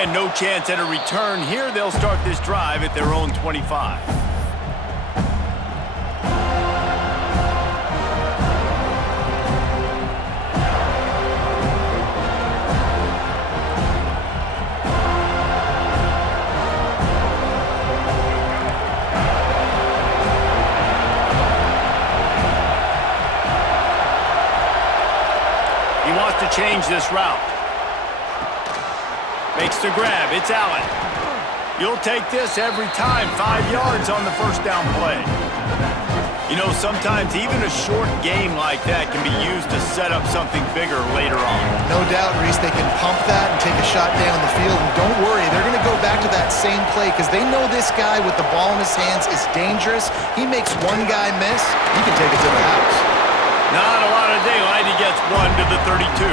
And no chance at a return here. They'll start this drive at their own 25. He wants to change this route. Makes the grab. It's Allen. You'll take this every time. 5 yards on the first down play. You know, sometimes even a short game like that can be used to set up something bigger later on. No doubt, Reese, they can pump that and take a shot down the field. And don't worry, they're going to go back to that same play because they know this guy with the ball in his hands is dangerous. He makes one guy miss, he can take it to the house. Not a lot of daylight. He gets one to the 32.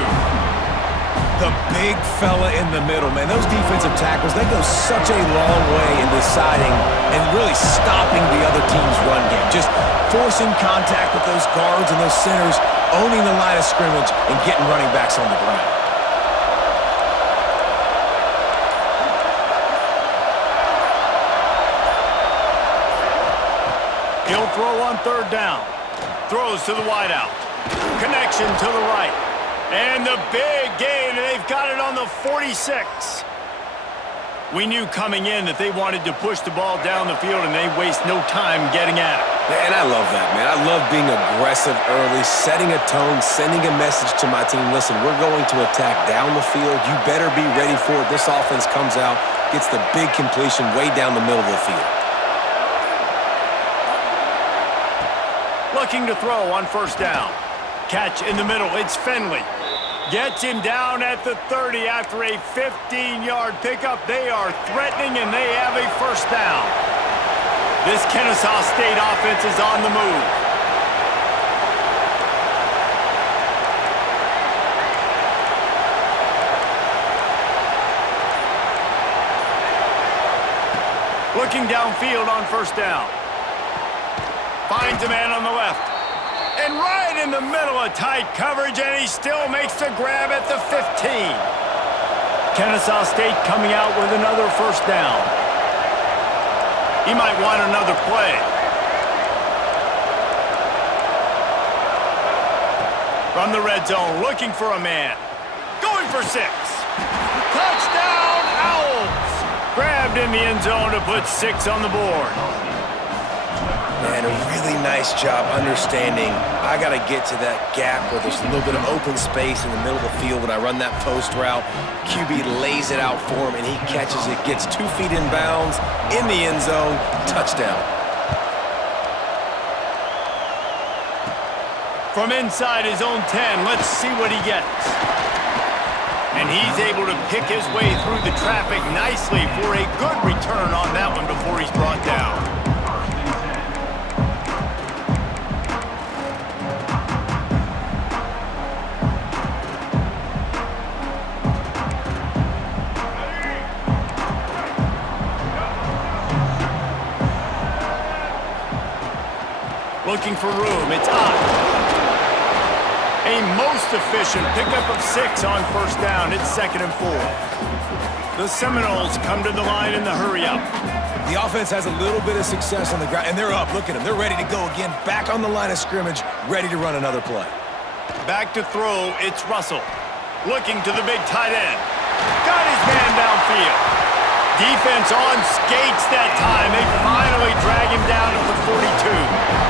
The big fella in the middle, man. Those defensive tackles, they go such a long way in deciding and really stopping the other team's run game. Just forcing contact with those guards and those centers, owning the line of scrimmage, and getting running backs on the ground. He'll throw on third down. Throws to the wideout. Connection to the right. And the big gain, and they've got it on the 46. We knew coming in that they wanted to push the ball down the field, and they waste no time getting at it. And I love that, man. I love being aggressive early, setting a tone, sending a message to my team. Listen, we're going to attack down the field. You better be ready for it. This offense comes out, gets the big completion way down the middle of the field. Looking to throw on first down. Catch in the middle. It's Finley. Gets him down at the 30 after a 15-yard pickup. They are threatening, and they have a first down. This Kennesaw State offense is on the move. Looking downfield on first down. Finds a man on the left. And right in the middle of tight coverage, and he still makes the grab at the 15. Kennesaw State coming out with another first down. He might want another play. From the red zone, looking for a man. Going for 6. Touchdown, Owls! Grabbed in the end zone to put 6 on the board. Man, a really nice job understanding I got to get to that gap where there's a little bit of open space in the middle of the field when I run that post route. QB lays it out for him, and he catches it, gets 2 feet in bounds, in the end zone, touchdown. From inside his own 10, let's see what he gets. And he's able to pick his way through the traffic nicely for a good return on that one before he's brought down. Looking for room, it's up. A most efficient pickup of 6 on first down. It's 2nd and 4. The Seminoles come to the line in the hurry-up. The offense has a little bit of success on the ground, and they're up. Look at them. They're ready to go again. Back on the line of scrimmage, ready to run another play. Back to throw, it's Russell. Looking to the big tight end. Got his man downfield. Defense on skates that time. They finally drag him down to the 42.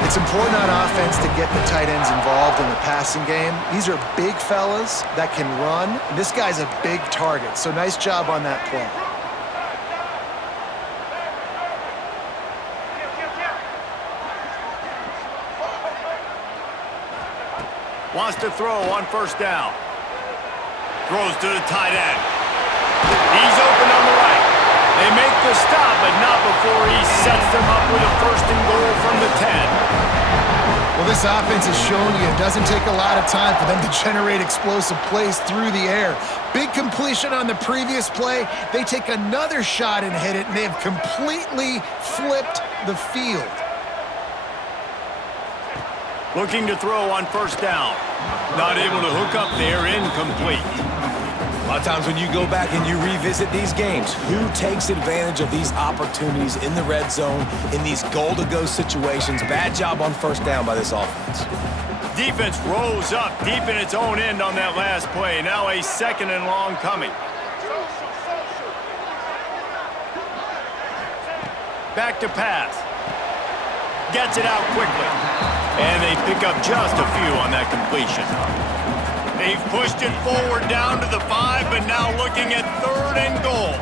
It's important on offense to get the tight ends involved in the passing game. These are big fellas that can run. This guy's a big target, so nice job on that play. Wants to throw on first down. Throws to the tight end. He's open on the right. They make the stop, but not before he sets them up with a 1st and goal from the 10. Well, this offense has shown you it doesn't take a lot of time for them to generate explosive plays through the air. Big completion on the previous play. They take another shot and hit it, and they have completely flipped the field. Looking to throw on first down. Not able to hook up there, incomplete. A lot of times when you go back and you revisit these games, who takes advantage of these opportunities in the red zone, in these goal-to-go situations? Bad job on first down by this offense. Defense rose up deep in its own end on that last play. Now a 2nd and long coming. Back to pass. Gets it out quickly. And they pick up just a few on that completion. They've pushed it forward down to the 5, but now looking at 3rd and goal.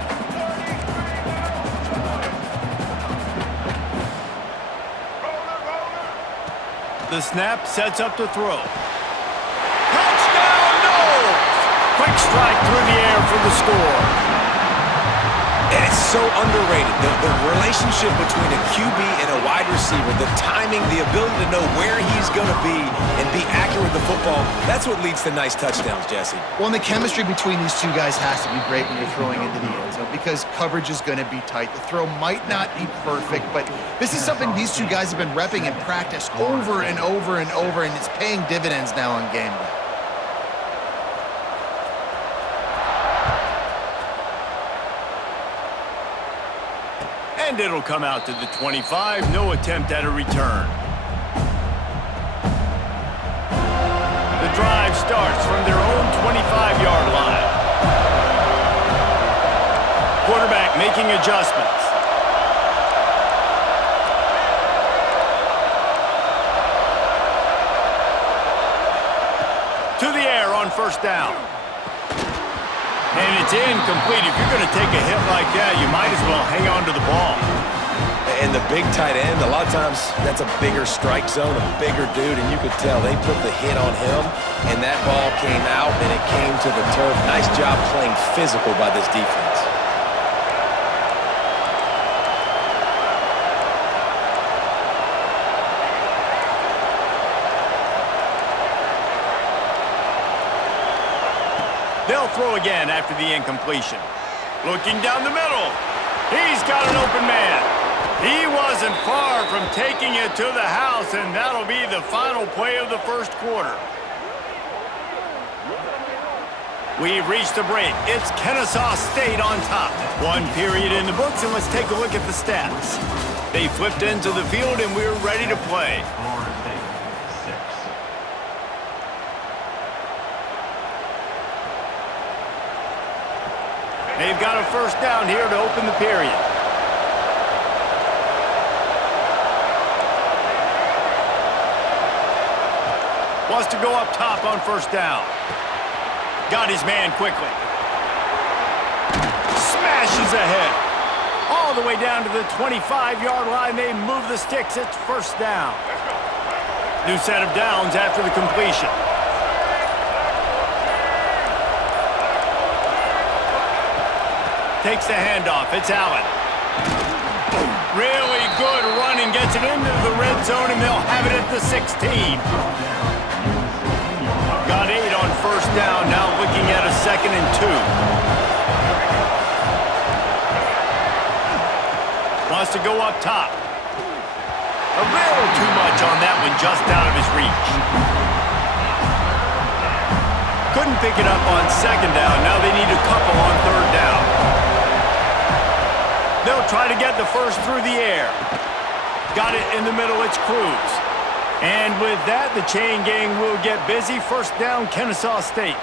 The snap sets up the throw. Touchdown, Knowles! Quick strike through the air for the score. And it's so underrated, the relationship between a QB and a wide receiver, the timing, the ability to know where he's going to be and be accurate with the football, that's what leads to nice touchdowns, Jesse. Well, and the chemistry between these two guys has to be great when you're throwing into the end zone because coverage is going to be tight. The throw might not be perfect, but this is something these two guys have been repping in practice over and over and over, and it's paying dividends now on game day. And it'll come out to the 25. No attempt at a return. The drive starts from their own 25-yard line. Quarterback making adjustments. To the air on first down. And it's incomplete. If you're going to take a hit like that, you might as well hang on to the ball. And the big tight end, a lot of times that's a bigger strike zone, a bigger dude, and you could tell they put the hit on him, and that ball came out, and it came to the turf. Nice job playing physical by this defense. They'll throw again after the incompletion. Looking down the middle. He's got an open man. He wasn't far from taking it to the house, and that'll be the final play of the first quarter. We've reached the break. It's Kennesaw State on top. 1 period in the books, and let's take a look at the stats. They flipped into the field, and we're ready to play. They've got a first down here to open the period. Wants to go up top on first down. Got his man quickly. Smashes ahead. All the way down to the 25-yard line. They move the sticks. It's first down. New set of downs after the completion. Takes the handoff. It's Allen. Really good running. Gets it into the red zone, and they'll have it at the 16. Got 8 on first down. Now looking at a 2nd and 2. Wants to go up top. A little too much on that one, just out of his reach. Couldn't pick it up on 2nd down. Now they need a couple on 3rd down. They'll try to get the first through the air. Got it in the middle. It's Cruz. And with that, the chain gang will get busy. First down, Kennesaw State.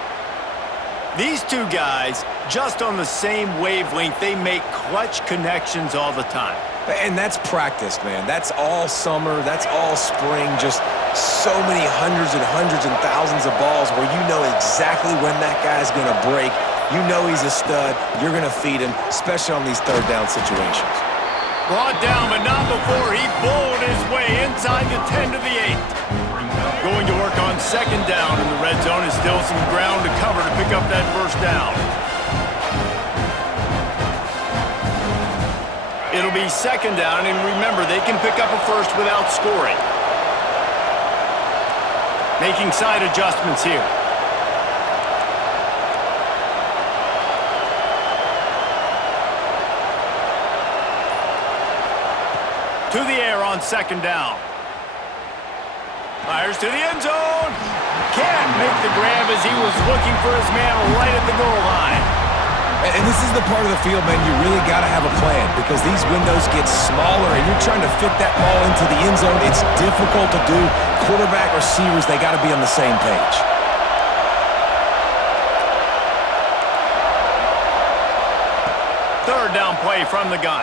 These two guys, just on the same wavelength, they make clutch connections all the time. And that's practice, man. That's all summer. That's all spring. Just so many hundreds and thousands of balls where you know exactly when that guy's going to break. You know he's a stud. You're going to feed him, especially on these 3rd down situations. Brought down, but not before he bowled his way inside the 10 to the 8. Going to work on 2nd down in the red zone. Is still some ground to cover to pick up that first down. It'll be 2nd down, and remember, they can pick up a first without scoring. Making side adjustments here. To the air on 2nd down. Fires to the end zone. Can't make the grab as he was looking for his man right at the goal line. And this is the part of the field, man, you really got to have a plan because these windows get smaller and you're trying to fit that ball into the end zone. It's difficult to do. Quarterback, receivers, they got to be on the same page. Third down play from the gun.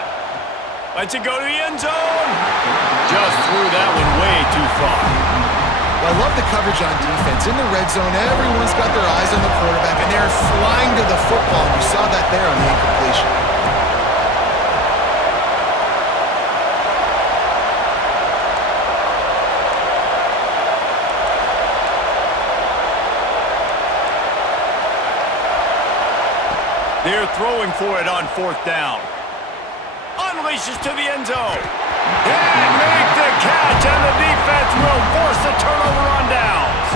Lets it go to the end zone. Just threw that one way too far. Well, I love the coverage on defense. In the red zone, everyone's got their eyes on the quarterback, and they're flying to the football. And you saw that there on the incompletion. They're throwing for it on fourth down. Unleashes to the end zone. And make the catch, and the defense will force a turnover on downs.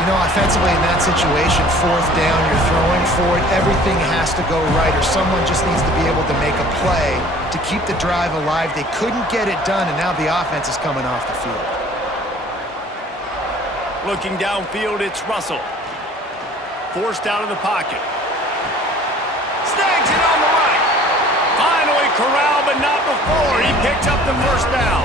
You know, offensively in that situation, fourth down, you're throwing for it. Everything has to go right, or someone just needs to be able to make a play to keep the drive alive. They couldn't get it done, and now the offense is coming off the field. Looking downfield, it's Russell. Forced out of the pocket. Snags it on the right. Finally corralled, but not before. He picks up the first down.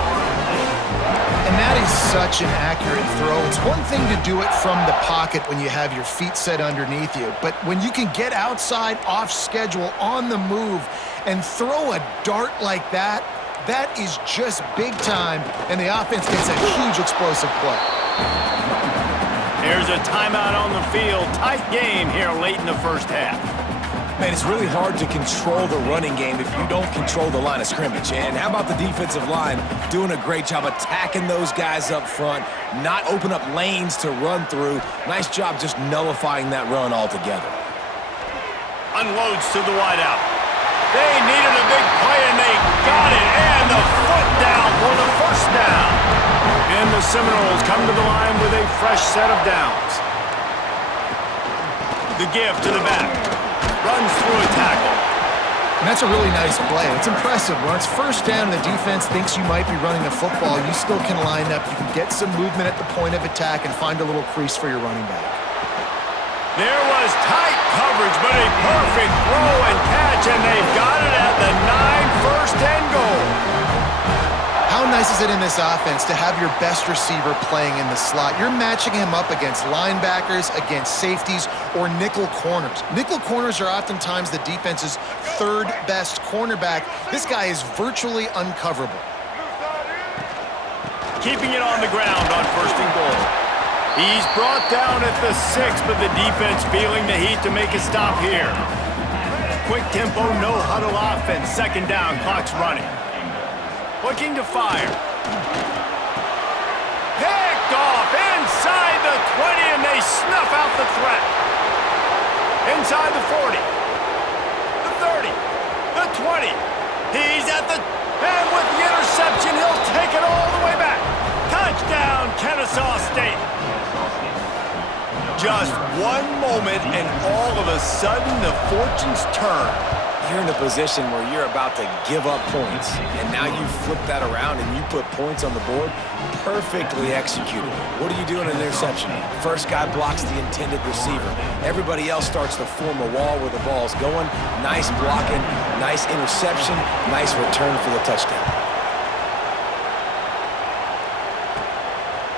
And that is such an accurate throw. It's one thing to do it from the pocket when you have your feet set underneath you, but when you can get outside, off schedule, on the move, and throw a dart like that, that is just big time, and the offense gets a huge explosive play. There's a timeout on the field. Tight game here late in the first half. Man, it's really hard to control the running game if you don't control the line of scrimmage. And how about the defensive line doing a great job attacking those guys up front, not open up lanes to run through. Nice job just nullifying that run altogether. Unloads to the wideout. They needed a big play, and they got it. And the foot down for the first down. And the Seminoles come to the line with a fresh set of downs. The give to the back. Runs through a tackle. And that's a really nice play. It's impressive. When it's first down and the defense thinks you might be running the football, you still can line up. You can get some movement at the point of attack and find a little crease for your running back. There was tight coverage, but a perfect throw and catch, and they've got it at the 9, first and goal. How nice is it in this offense to have your best receiver playing in the slot? You're matching him up against linebackers, against safeties, or nickel corners. Nickel corners are oftentimes the defense's third best cornerback. This guy is virtually uncoverable. Keeping it on the ground on first and goal. He's brought down at the 6, but the defense feeling the heat to make a stop here. Quick tempo, no huddle offense. Second down, clock's running. Looking to fire. Picked off inside the 20, and they snuff out the threat. Inside the 40. The 30. The 20. He's at the... And with the interception, he'll take it all the way back. Touchdown, Kennesaw State. Just one moment, and all of a sudden, the fortunes turn. You're in a position where you're about to give up points, and now you flip that around and you put points on the board. Perfectly executed. What do you do in an interception? First guy blocks the intended receiver. Everybody else starts to form a wall where the ball's going. Nice blocking, nice interception, nice return for the touchdown.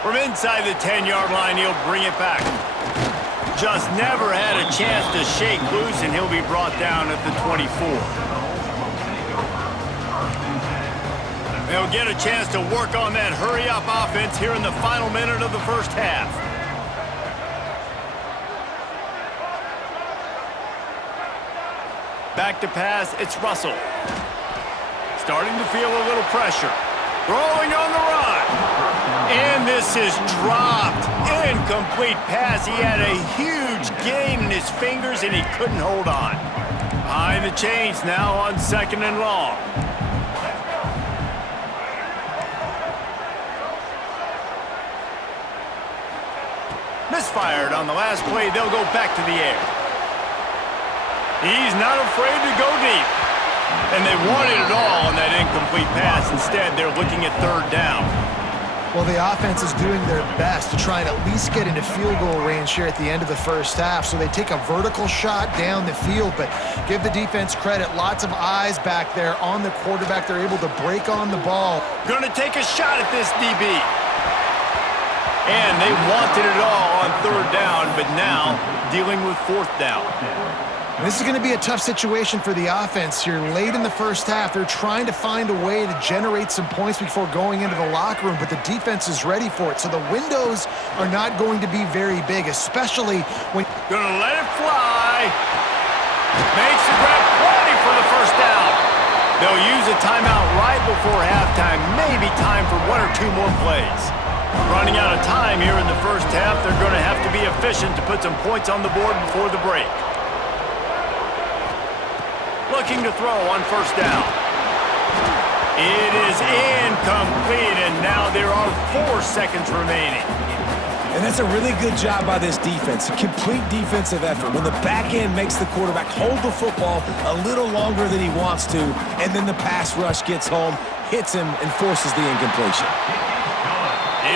From inside the 10-yard line, he'll bring it back. Just never had a chance to shake loose, and he'll be brought down at the 24. They'll get a chance to work on that hurry-up offense here in the final minute of the first half. Back to pass, it's Russell. Starting to feel a little pressure. Rolling on the run. And this is dropped. Incomplete pass. He had a huge gain in his fingers, and he couldn't hold on. Behind the chains now on second and long. Misfired on the last play. They'll go back to the air. He's not afraid to go deep. And they wanted it all on that incomplete pass. Instead, they're looking at third down. Well, the offense is doing their best to try and at least get into field goal range here at the end of the first half. So they take a vertical shot down the field, but give the defense credit. Lots of eyes back there on the quarterback. They're able to break on the ball. Going to take a shot at this DB. And they wanted it all on third down, but now dealing with fourth down. This is going to be a tough situation for the offense here. Late in the first half, they're trying to find a way to generate some points before going into the locker room, but the defense is ready for it. So the windows are not going to be very big, especially when... Gonna let it fly. Makes the grab plenty for the first down. They'll use a timeout right before halftime. Maybe time for one or two more plays. Running out of time here in the first half, they're going to have to be efficient to put some points on the board before the break. Looking to throw on first down. It is incomplete, and now there are 4 seconds remaining. And that's a really good job by this defense. A complete defensive effort. When the back end makes the quarterback hold the football a little longer than he wants to, and then the pass rush gets home, hits him, and forces the incompletion.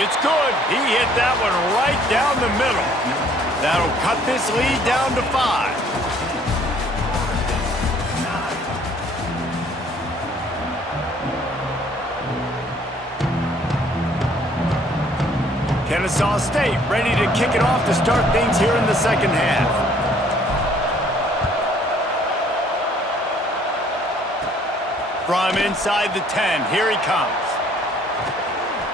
It's good. He hit that one right down the middle. That'll cut this lead down to 5. Kennesaw State ready to kick it off to start things here in the second half. From inside the 10, here he comes.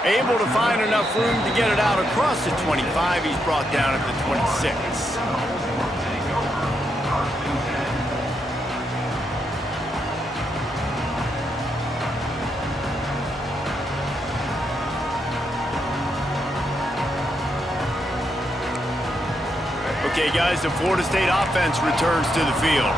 Able to find enough room to get it out across the 25. He's brought down at the 26. Okay, guys, the Florida State offense returns to the field.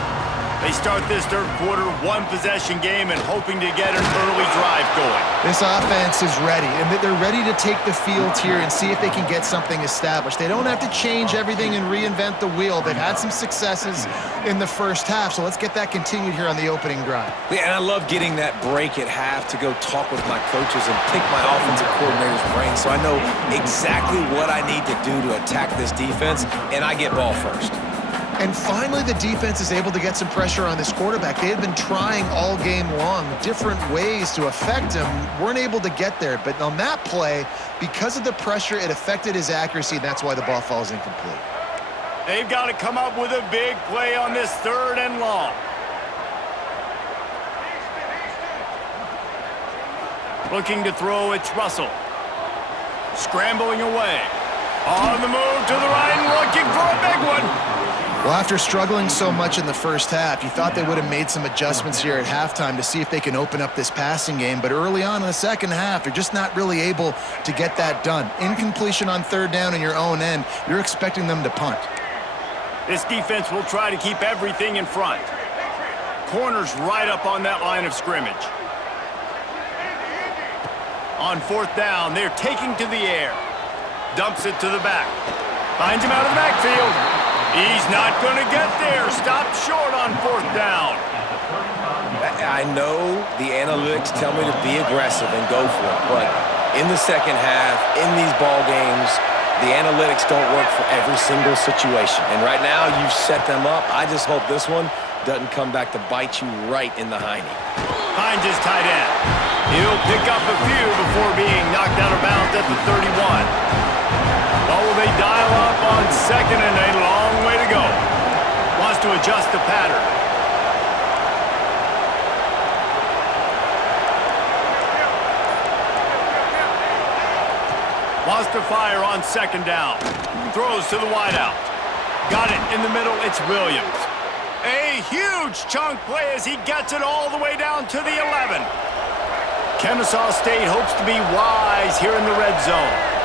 They start this third quarter, one-possession game, and hoping to get an early drive going. This offense is ready, and they're ready to take the field here and see if they can get something established. They don't have to change everything and reinvent the wheel. They've had some successes in the first half, so let's get that continued here on the opening drive. Yeah, and I love getting that break at half to go talk with my coaches and pick my offensive coordinator's brain so I know exactly what I need to do to attack this defense, and I get ball first. And finally, the defense is able to get some pressure on this quarterback. They had been trying all game long different ways to affect him, weren't able to get there. But on that play, because of the pressure, it affected his accuracy, and that's why the ball falls incomplete. They've got to come up with a big play on this third and long. Looking to throw, it's Russell. Scrambling away. On the move to the right and looking for a big one. Well, after struggling so much in the first half, you thought they would have made some adjustments here at halftime to see if they can open up this passing game. But early on in the second half, they're just not really able to get that done. Incompletion on third down in your own end, you're expecting them to punt. This defense will try to keep everything in front. Corners right up on that line of scrimmage. On fourth down, they're taking to the air. Dumps it to the back. Finds him out of the backfield. He's not going to get there. Stopped short on fourth down. I know the analytics tell me to be aggressive and go for it, but in the second half, in these ball games, the analytics don't work for every single situation. And right now, you've set them up. I just hope this one doesn't come back to bite you right in the hiney. Finds his tight end. He'll pick up a few before being knocked out of bounds at the 31. Well, will they dial up on second and a long way to go? Wants to adjust the pattern. Wants to fire on second down. Throws to the wideout. Got it in the middle. It's Williams. A huge chunk play as he gets it all the way down to the 11. Kennesaw State hopes to be wise here in the red zone.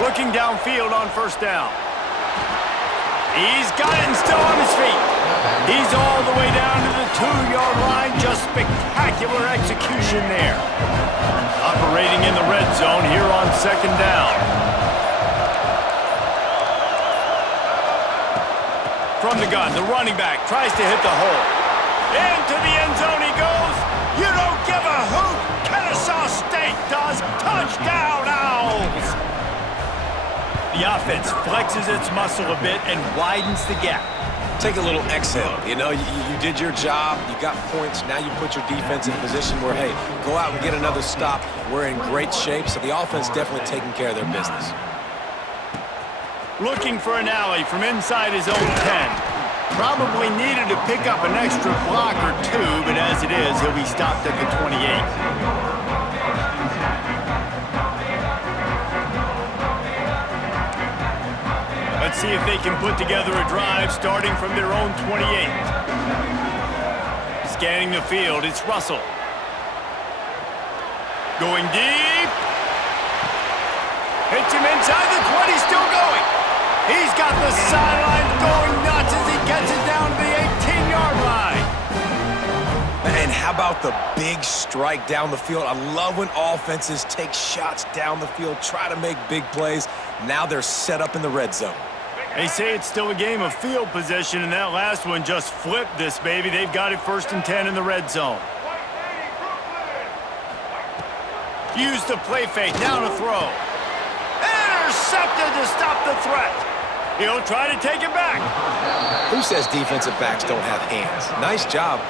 Looking downfield on first down. He's got it and still on his feet. He's all the way down to the 2-yard line. Just spectacular execution there. Operating in the red zone here on 2nd down. From the gun, the running back tries to hit the hole. Into the end zone he goes. You don't give a hoot. Kennesaw State does. Touchdown, Owls. The offense flexes its muscle a bit and widens the gap. Take a little exhale. You know, you did your job. You got points. Now you put your defense in a position where, hey, go out and get another stop. We're in great shape, so the offense definitely taking care of their business. Looking for an alley from inside his own 10. Probably needed to pick up an extra block or two, but as it is, he'll be stopped at the 28. Let's see if they can put together a drive starting from their own 28. Scanning the field, it's Russell. Going deep. Hits him inside the 20, still going. He's got the sideline going nuts as he gets it down to the 18-yard line. And how about the big strike down the field? I love when offenses take shots down the field, try to make big plays. Now they're set up in the red zone. They say it's still a game of field position, and that last one just flipped this baby. They've got it 1st and 10 in the red zone. Use the play fake, down to throw. Intercepted to stop the threat. He'll try to take it back. Who says defensive backs don't have hands? Nice job